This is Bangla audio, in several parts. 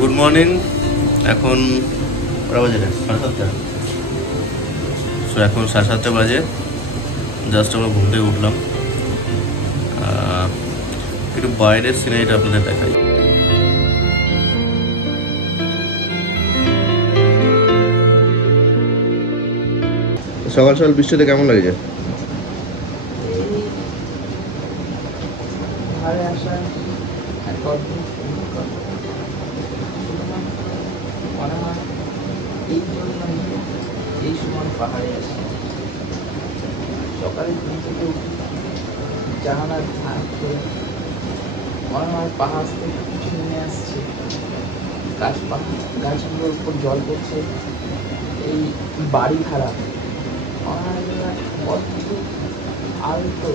Good morning. এখন কটা বাজে? 7:30। সো এখন 7:30 বাজে। জাস্ট আমরা ঘুম থেকে উঠলাম। একটু বাইরের সিনারিটা আপনাদের দেখাই। সকাল সকাল বৃষ্টিতে কেমন লাগছে? এই সময় পাহাড়ে আসে সকালে ঘুম থেকে উঠি, জানালার ধার করে মনে হয় পাহাড় থেকে কিছু নেমে আসছে, গাছগুলোর উপর জল পড়ছে। এই বাড়ি খারাপ মনে হয় অদ্ভুত আলতো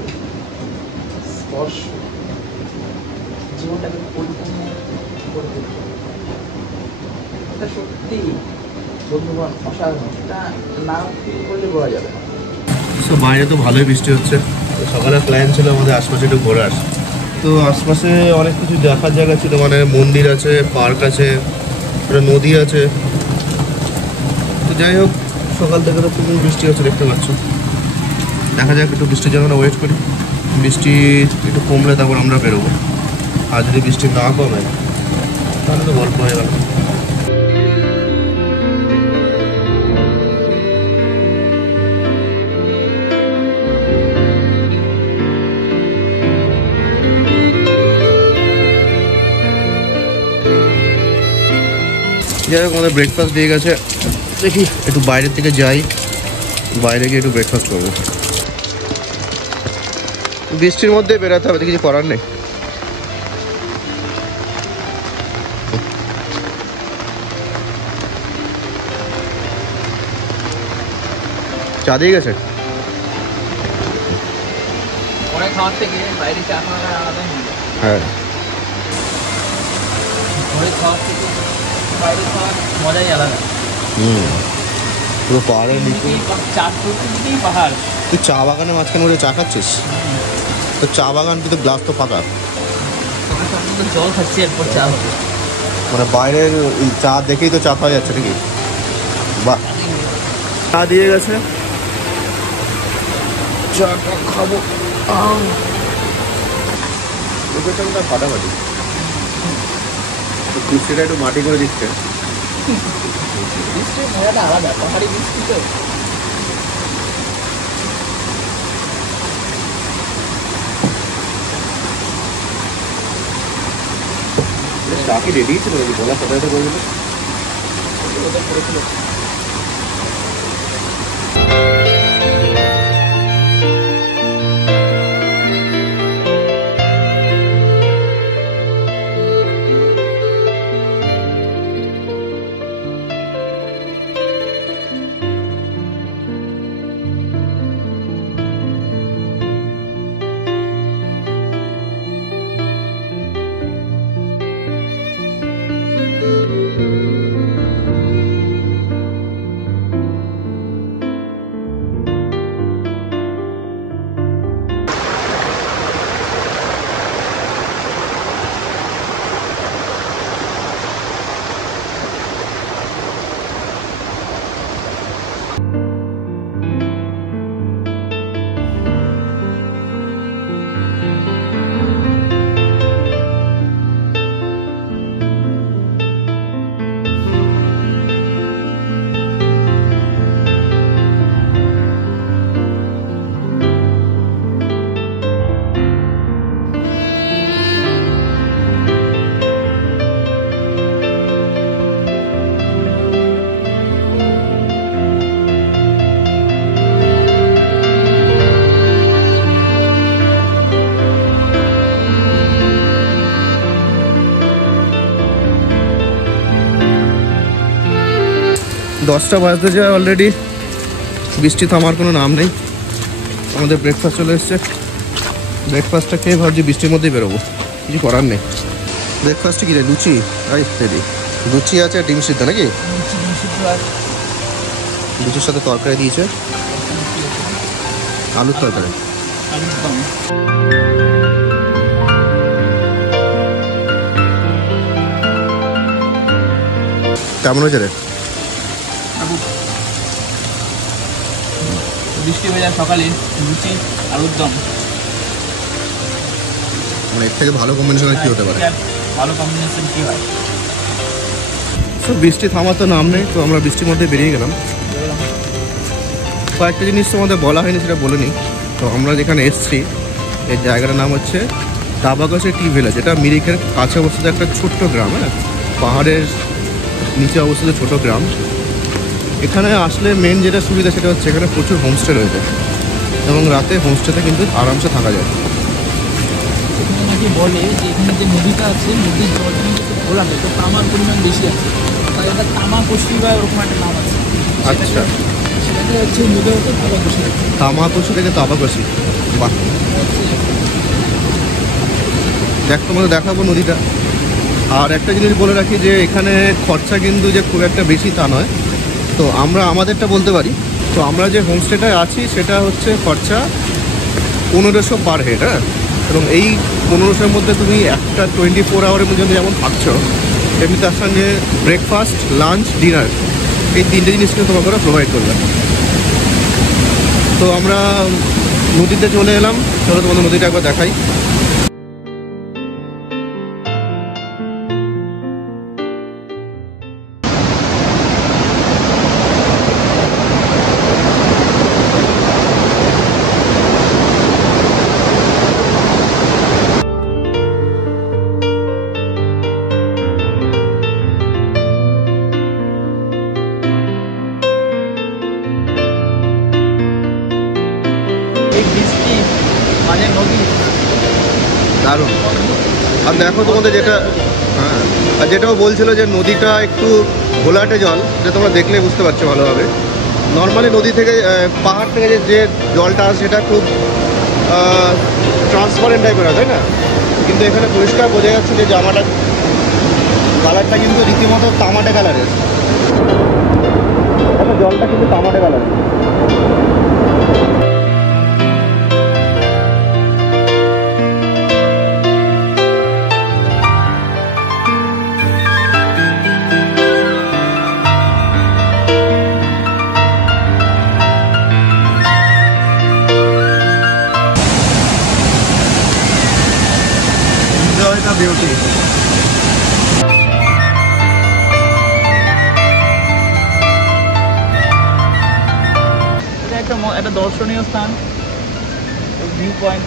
স্পর্শ জীবনটাকে পরিপূর্ণ করে দিচ্ছে। এটা সত্যি বন্ধুগণ অসাধারণ, এটা না ফিল করলে বলা যাবে না। তো বাইরে তো ভালোই বৃষ্টি হচ্ছে। তো সকালে প্ল্যান ছিল আমাদের আশপাশে একটু ঘোরে আসা। তো আশপাশে অনেক কিছু দেখার জায়গা ছিল, মানে মন্দির আছে, পার্ক আছে, একটা নদী আছে। তো যাই হোক, সকাল থেকে তো খুব বৃষ্টি হচ্ছে, দেখতে পাচ্ছ। দেখা যাক, একটু বৃষ্টির জন্য ওয়েট করি। বৃষ্টি একটু কমলে তারপর আমরা বেরোবো। আর যদি বৃষ্টি না কমে তাহলে তো গল্প হয়ে গেল। যাই হোক, আমাদের ব্রেকফাস্ট দিয়ে গেছে। দেখি একটু বাইরের থেকে যাই, বাইরে গিয়ে একটু ব্রেকফাস্ট করবো। বৃষ্টির মধ্যে বেরোতে হবে, কিছু করার নেই। চা দিয়ে গেছে? হ্যাঁ, মজাই আলাদা। পুরো পাহাড়ের নিচে পাহাড়। তুই চা বাগানের মাঝখানে বলে চা খাচ্ছিস? তো চা বাগান কিন্তু গ্লাস তো ফাঁকা। জল খাচ্ছি, এরপর চা হবে। মানে বাইরের চা দেখেই তো চা পাওয়া যাচ্ছে নাকি? বাহ, চা দিয়ে গেছে, চাটা খাবো। লোকেশনটা ফাটাফাটি। বৃষ্টিটা একটু মাটি করে দিচ্ছে। বৃষ্টির মজাটা আলাদা, পাহাড়ি বৃষ্টি তো। চা কি রেডি ছিল নাকি? বলার সাথে সাথে করে দিল। দশটা বাজতে যায় অলরেডি, বৃষ্টি থামার কোনো নাম নেই। আমাদের ব্রেকফাস্ট চলে এসছে। ব্রেকফাস্টটা খেয়ে ভাবছি বৃষ্টির মধ্যেই বেরোবো, কিছু করার নেই। ব্রেকফাস্টে কি রে? লুচি আর ইত্যাদি। লুচি আছে, ডিম সিদ্ধ নাকি? লুচির সাথে তরকারি দিয়েছে, আলুর তরকারি। কেমন হয়েছে রে? বৃষ্টি ভেজা সকালে লুচি আলুর দম, মানে এর থেকে ভালো কম্বিনেশন কি হতে পারে? ভালো কম্বিনেশন কি হয়? তো বৃষ্টি থামার তো নাম নেই, তো আমরা বৃষ্টির মধ্যে বেরিয়ে গেলাম। কয়েকটা জিনিস তো আমাদের বলা হয়নি, সেটা বলে নিই। তো আমরা যেখানে এসছি এই জায়গাটার নাম হচ্ছে দাবাগাছি টি ভিলেজ। এটা মিরিকের কাছে অবস্থিত একটা ছোট্ট গ্রাম, হ্যাঁ, পাহাড়ের নিচে অবস্থিত ছোট গ্রাম। এখানে আসলে মেন যেটা সুবিধা সেটা হচ্ছে এখানে প্রচুর হোমস্টে রয়েছে এবং রাতে হোমস্টেতে কিন্তু আরামসে থাকা যায়। এখানে নাকি বলে যে এখানে যে নদীটা আছে, নদীর জলটা কিন্তু ঘোলা নেই, তো তামার পরিমাণ বেশি আছে, তাই এটা তামাকসি বা ওরকম একটা নাম আছে। আচ্ছা, সেটাকে হচ্ছে নদী হতে তামাকসি, তামাকসি থেকে তাবাকসি। বাহ, দেখ তোমাদের দেখাবো নদীটা। আর একটা জিনিস বলে রাখি যে এখানে খরচা কিন্তু যে খুব একটা বেশি তা নয়। তো আমরা আমাদেরটা বলতে পারি। তো আমরা যে হোমস্টেটায় আছি সেটা হচ্ছে খরচা 1500 পার হেড, হ্যাঁ। এবং এই 1500-এর মধ্যে তুমি একটা 24 আওয়ারের মধ্যে যেমন থাকছো, তেমনি তার সঙ্গে ব্রেকফাস্ট, লাঞ্চ, ডিনার, এই তিনটে জিনিস কিন্তু তোমাকে ওরা প্রোভাইড করবে। তো আমরা নদীতে চলে এলাম, চলো তোমাদের নদীটা একবার দেখাই। এই বৃষ্টি মানে নদী দারুণ। আর দেখো তোমাদের যেটা, হ্যাঁ, আর যেটাও বলছিল যে নদীটা একটু ঘোলাটে জল, যেটা তোমরা দেখলে বুঝতে পারছো ভালোভাবে। নর্মালি নদী থেকে পাহাড় থেকে যে জলটা আসে সেটা খুব ট্রান্সপারেন্ট টাইপের হয়, তাই না? কিন্তু এখানে পরিষ্কার বোঝা যাচ্ছে যে জামাটা কালারটা কিন্তু রীতিমতো তামাটে কালারের। আচ্ছা, জলটা কিন্তু তামাটে কালারের। বিউটি। এটা একটা দর্শনীয় স্থান, ভিউ পয়েন্ট,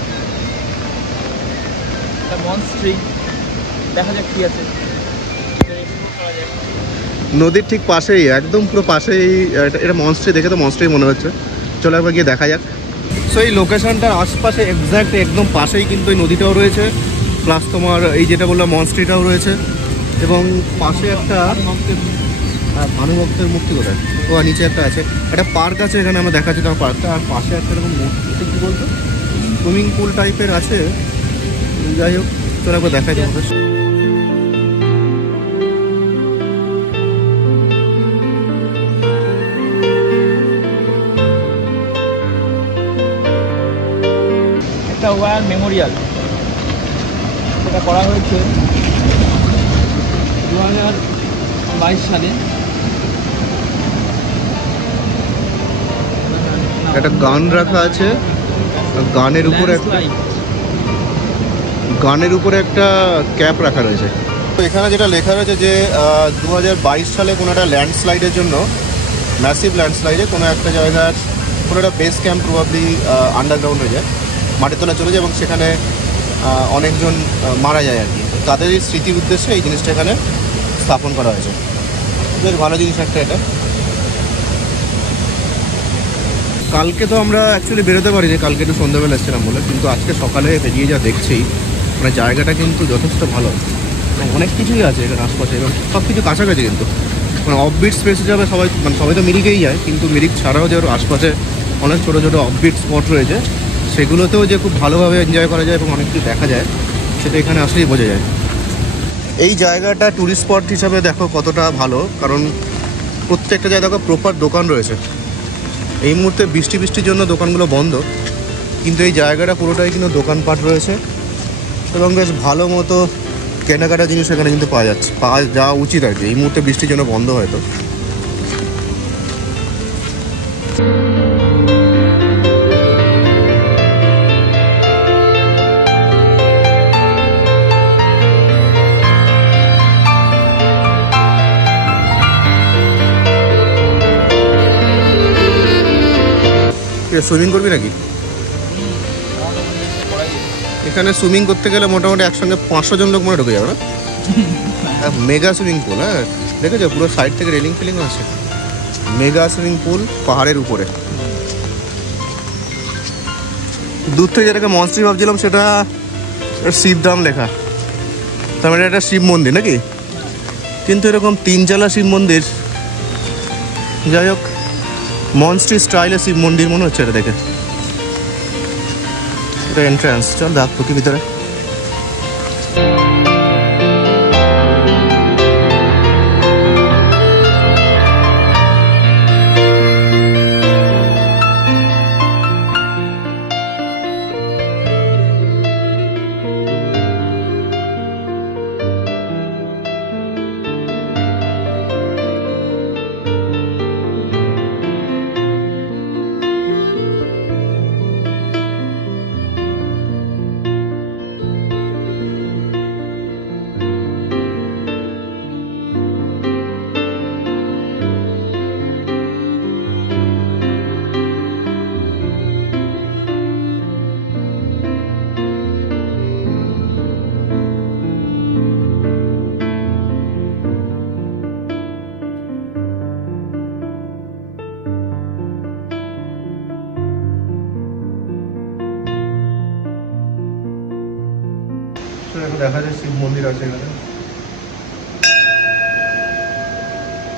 একটা মনস্ট্রি, দেখা যাক কি আছে। নদীর ঠিক পাশেই, একদম পুরো পাশেই এটা মনস্ট্রি, দেখে তো মনস্ট্রি মনে হচ্ছে। চলো একবার গিয়ে দেখা যাক। সো এই লোকেশনটার আশপাশে এক্স্যাক্ট একদম পাশেই কিন্তু এই নদীটাও রয়েছে, প্লাস তোমার এই যেটা বললাম মনস্ট্রিটাও রয়েছে, এবং পাশে একটা ভানুভক্তের মূর্তি কোথায়, ও নিচে একটা আছে, একটা পার্ক আছে এখানে আমরা দেখাচ্ছি তোমার পার্কটা। আর পাশে একটা এরকম এটা কী বলতো, সুইমিং পুল টাইপের আছে। যাই হোক, চলো একবার দেখাই তোমাদের। একটা ওয়ার মেমোরিয়াল, সেটা করা হয়েছে 2022 সালে। একটা গান রাখা আছে, গানের উপরে একটা ক্যাপ রাখা রয়েছে। তো এখানে যেটা লেখা রয়েছে যে 2022 সালে কোনো একটা ল্যান্ডস্লাইডের জন্য, ম্যাসিভ ল্যান্ডস্লাইডে কোনো একটা জায়গার কোনো একটা বেস ক্যাম্প প্রবাবলি আন্ডারগ্রাউন্ড হয়ে যায়, মাটির তলায় চলে যায়, এবং সেখানে অনেকজন মারা যায় আর কি। তাদেরই স্মৃতির উদ্দেশ্যে এই জিনিসটা এখানে স্থাপন করা হয়েছে। বেশ ভালো জিনিস একটা এটা। কালকে তো আমরা অ্যাকচুয়ালি বেরোতে পারিনি, কালকে একটু সন্ধ্যাবেলা এসেছিলাম বলে, কিন্তু আজকে সকালে বেরিয়ে যা দেখছি, মানে জায়গাটা কিন্তু যথেষ্ট ভালো, অনেক কিছুই আছে এখানে আশপাশে, এবং সব কিছু কাছাকাছি কিন্তু, মানে অফবিট স্পেসে যাবে সবাই, মানে সবাই তো মিরিকেই যায়, কিন্তু মিরিক ছাড়াও যে ওর আশপাশে অনেক ছোটো ছোটো অফবিট স্পট রয়েছে, সেগুলোতেও যে খুব ভালোভাবে এনজয় করা যায় এবং অনেক কিছু দেখা যায়, সেটা এখানে আসলেই বোঝা যায়। এই জায়গাটা ট্যুরিস্ট স্পট হিসাবে দেখো কতটা ভালো, কারণ প্রত্যেকটা জায়গায় দেখো প্রপার দোকান রয়েছে। এই মুহূর্তে বৃষ্টির জন্য দোকানগুলো বন্ধ, কিন্তু এই জায়গাটা পুরোটাই কিন্তু দোকানপাট রয়েছে, এবং বেশ ভালো মতো কেনাকাটা জিনিস এখানে কিন্তু পাওয়া যাচ্ছে, পাওয়া যাওয়া উচিত আর কি। এই মুহূর্তে বৃষ্টির জন্য বন্ধ হয়তো। সুইমিং করবি নাকি? এখানে সুইমিং করতে গেলে মোটামুটি একসঙ্গে 500 জন লোক মনে ঢুকে যাবে না? মেগা সুইমিং পুল, হ্যাঁ দেখেছো পুরো সাইড থেকে রেলিং ফিলিং আছে। মেগা সুইমিং পুল পাহাড়ের উপরে। দূর থেকে যেটাকে মনস্ট্রি ভাবছিলাম সেটা শিবধাম লেখা, তার মানে এটা শিব মন্দির নাকি? কিন্তু এরকম 3 চালা শিব মন্দির, যাই হোক মনস্ট্রি স্টাইলে শিব মন্দির মনে হচ্ছে এটা দেখে। এটা এন্ট্রান্স, চল দেখ তো কি ভিতরে। দেখা যায় শিব মন্দির আছে এখানে,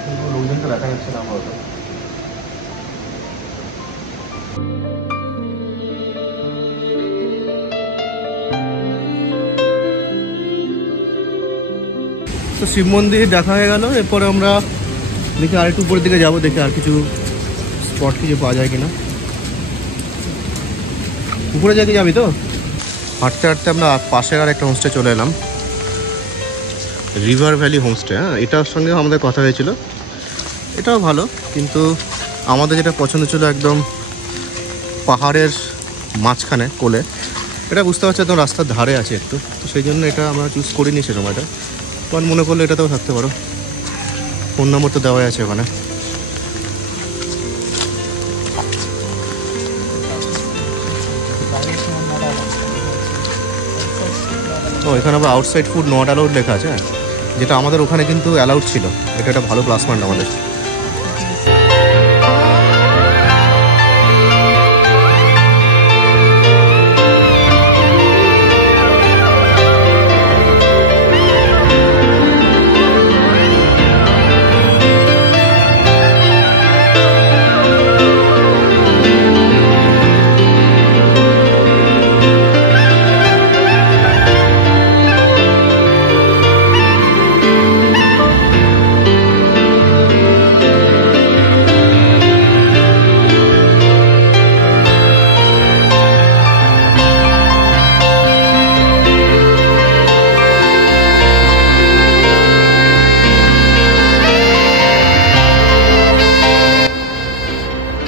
কিন্তু লোকজনকে দেখা যাচ্ছে না আপাতত। তো শিব মন্দির দেখা হয়ে গেল, এরপরে আমরা দেখি আর একটু উপরের দিকে যাবো, দেখি আর কিছু স্পট কিছু পাওয়া যায় কিনা। উপরে যাকে যাবি তো? হাঁটতে হাঁটতে আমরা পাশের আর একটা হোমস্টে চলে এলাম, রিভার ভ্যালি হোমস্টে। হ্যাঁ, এটার সঙ্গে আমাদের কথা হয়েছিল, এটাও ভালো, কিন্তু আমাদের যেটা পছন্দ ছিল একদম পাহাড়ের মাঝখানে কোলে। এটা বুঝতে পারছি একদম রাস্তার ধারে আছে একটু, তো সেই জন্য এটা আমরা চুজ করিনি সে সময়টা। তোমার মনে করলে এটাতেও থাকতে পারো, ফোন নম্বর তো দেওয়াই আছে ওখানে। তো এখানে আবার আউটসাইড ফুড নট অ্যালাউড লেখা আছে, যেটা আমাদের ওখানে কিন্তু অ্যালাউড ছিল। এটা একটা ভালো প্লাস পয়েন্ট আমাদের।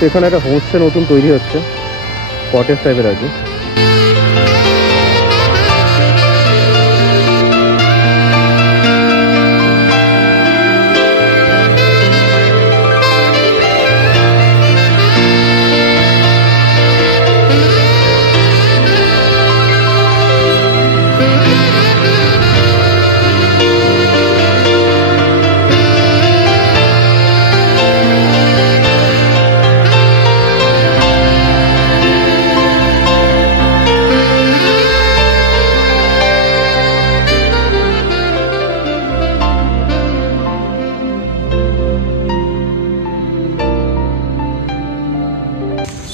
এখানে একটা হোমস্টে নতুন তৈরি হচ্ছে, কটেজ টাইপের আর কি।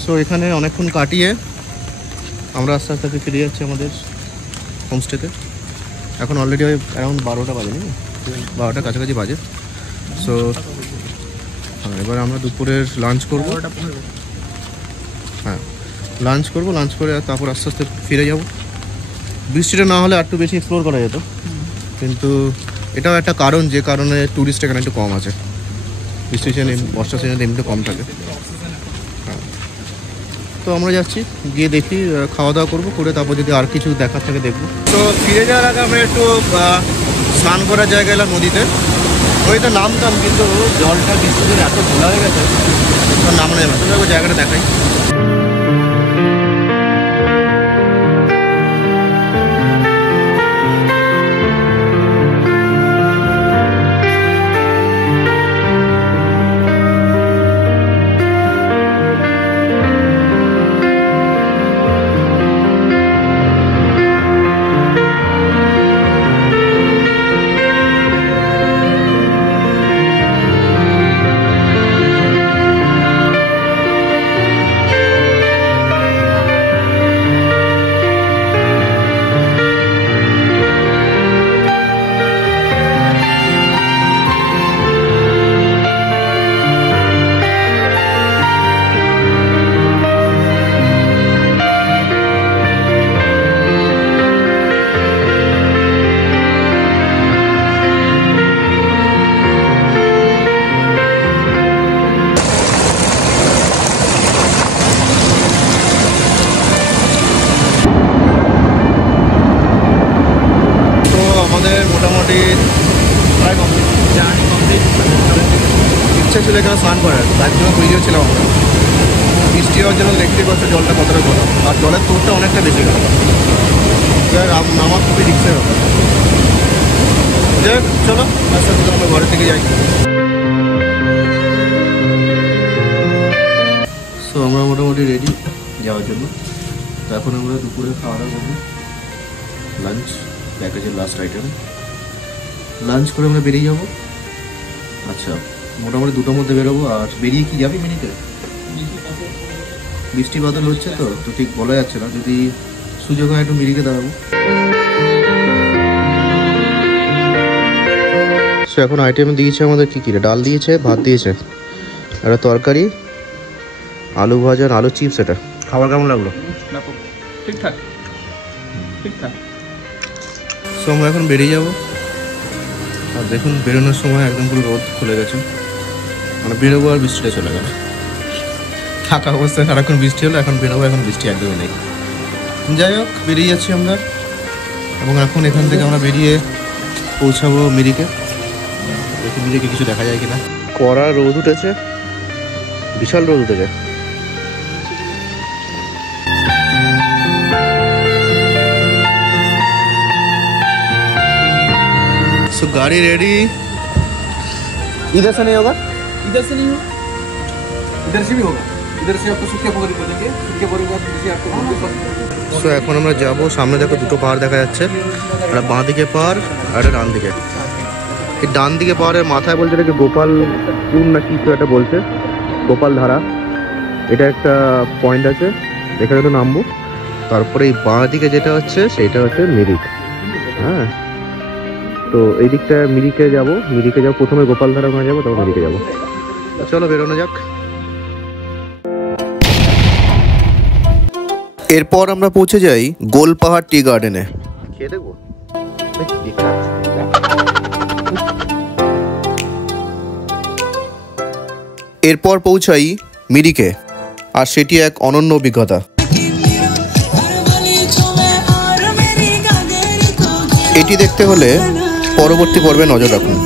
সো এখানে অনেকক্ষণ কাটিয়ে আমরা আস্তে আস্তে ফিরে যাচ্ছি আমাদের হোমস্টেতে। এখন অলরেডি ওই অ্যারাউন্ড 12টা বাজে, নাকি 12টার কাছাকাছি বাজে। সো এবার আমরা দুপুরের লাঞ্চ করবো। হ্যাঁ, লাঞ্চ করবো, লাঞ্চ করে তারপর আস্তে আস্তে ফিরে যাব। বৃষ্টিটা না হলে আর একটু বেশি এক্সপ্লোর করা যেত, কিন্তু এটাও একটা কারণ, যে কারণে ট্যুরিস্ট এখানে একটু কম আছে। বৃষ্টির সিজনে, বর্ষা সিজনে এমনিতে কম থাকে। হ্যাঁ, তো আমরা যাচ্ছি, গিয়ে দেখি, খাওয়া দাওয়া করবো, করে তারপর যদি আর কিছু দেখার থাকে দেখবো। তো ফিরে যাওয়ার আগে আমরা একটু স্নান করার জায়গা এলাম নদীতে। ওই তো নামতাম, কিন্তু জলটা বৃষ্টিতে এত ঘোলা হয়ে গেছে নামানো যাবে না। তো ওই জায়গাটা দেখাই। মোটামুটি প্রায় কমপ্লিট, ইচ্ছা ছিল এখানে স্নান করার, তার জন্য তৈরিও ছিলাম আমরা। বৃষ্টি হওয়ার জন্য দেখতে পাচ্ছি জলটা কতটা গেল, আর জলের তোরটা অনেকটা বেশি গেল। নামা খুবই রিক্সের ব্যাপার। যাই হোক, চলো আস্তে আস্তে আমরা ঘরের দিকে যাই। সো আমরা মোটামুটি রেডি যাওয়ার জন্য। তো এখন আমরা দুপুরে খাওয়া দাওয়া করবো, লাঞ্চ, প্যাকেজের লাস্ট আইটেম। লাঞ্চ করে আমরা বেরিয়ে যাবো। আচ্ছা, মোটামুটি 2টার মধ্যে বেরোবো। আর বেরিয়ে কি যাবি মিনিটে? বৃষ্টি বাদল হচ্ছে, তো ঠিক বলা যাচ্ছে না। যদি সুযোগ হয় একটু মিরিকে দাঁড়াবো। সো এখন আইটেম দিয়েছে আমাদের কী কী, ডাল দিয়েছে, ভাত দিয়েছে, একটা তরকারি, আলু ভাজা, আলু চিপস। এটা খাবার কেমন লাগলো? ঠিকঠাক ঠিকঠাক। সো আমরা এখন বেরিয়ে যাবো। আর দেখুন, বেরোনোর সময় একদম পুরো রোদ খুলে গেছে, মানে বেরোবো আর বৃষ্টিটা চলে গেল। থাকা অবস্থায় সারাক্ষণ বৃষ্টি হলো, এখন বেরোবো, এখন বৃষ্টি একদমই নেই। যাই হোক, বেরিয়ে যাচ্ছি আমরা। এবং এখন এখান থেকে আমরা বেরিয়ে পৌঁছাবো মিরিকে। দেখি মিরিকে কিছু দেখা যায় কিনা। কড়া রোদ উঠেছে, বিশাল রোদ উঠেছে। सो गाड़ी रेडी। इधर से नहीं होगा? इधर से नहीं हो, इधर से भी होगा। इधर से आपको सूखे पोखरी बोलेंगे, सूखे पोखरी बाद से आपको সো এখন আমরা যাবো। সামনে দেখো দুটো পাহাড় দেখা যাচ্ছে, একটা বাঁ দিকে পাহাড় আর একটা ডান দিকে। এই ডান দিকে পাহাড়ের মাথায় বলছে এটাকে গোপালপুর না কিছু একটা বলছে, গোপাল ধারা। এটা একটা পয়েন্ট আছে, এখানে তো নামবো। তারপরে এই বাঁ দিকে যেটা হচ্ছে সেইটা হচ্ছে মিরিক। হ্যাঁ, তো এই দিকটা মিরিকে যাবো। প্রথমে গোপালধারা ওখানে যাবো, তারপর মিরিকে যাবো। চলো বেরোনো যাক। এরপর আমরা পৌঁছে যাই গোলপাহাড় টি গার্ডেনে। খেয়ে দেখবো। এরপর পৌঁছাই মিরিকে, আর সেটি এক অনন্য অভিজ্ঞতা। এটি দেখতে হলে পরবর্তী পর্বে নজর রাখুন।